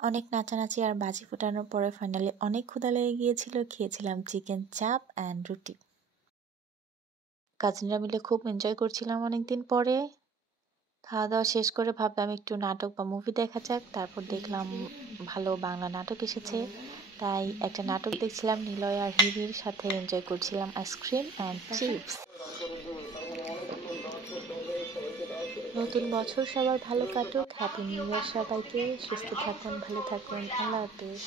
অনেক নাচানাচি আর বাজি ফোটানোর পরে ফাইনালি অনেক ক্ষুধা লেগে গিয়েছিল। খেয়েছিলাম চিকেন চাপ অ্যান্ড রুটি। কাজিনরা মিলে খুব এনজয় করছিলাম অনেকদিন পরে। খাওয়া দাওয়া শেষ করে ভাবলাম একটু নাটক বা মুভি দেখা যাক। তারপর দেখলাম ভালো বাংলা নাটক এসেছে, তাই একটা নাটক দেখছিলাম নিলয় আর হিরির সাথে। এনজয় করছিলাম আইসক্রিম অ্যান্ড চিপস। নতুন বছর সবার ভালো কাটুক। হ্যাপি নিউ ইয়ার সবাইকে। সুস্থ থাকুন, ভালো থাকুন। আল্লাহ হাফেজ।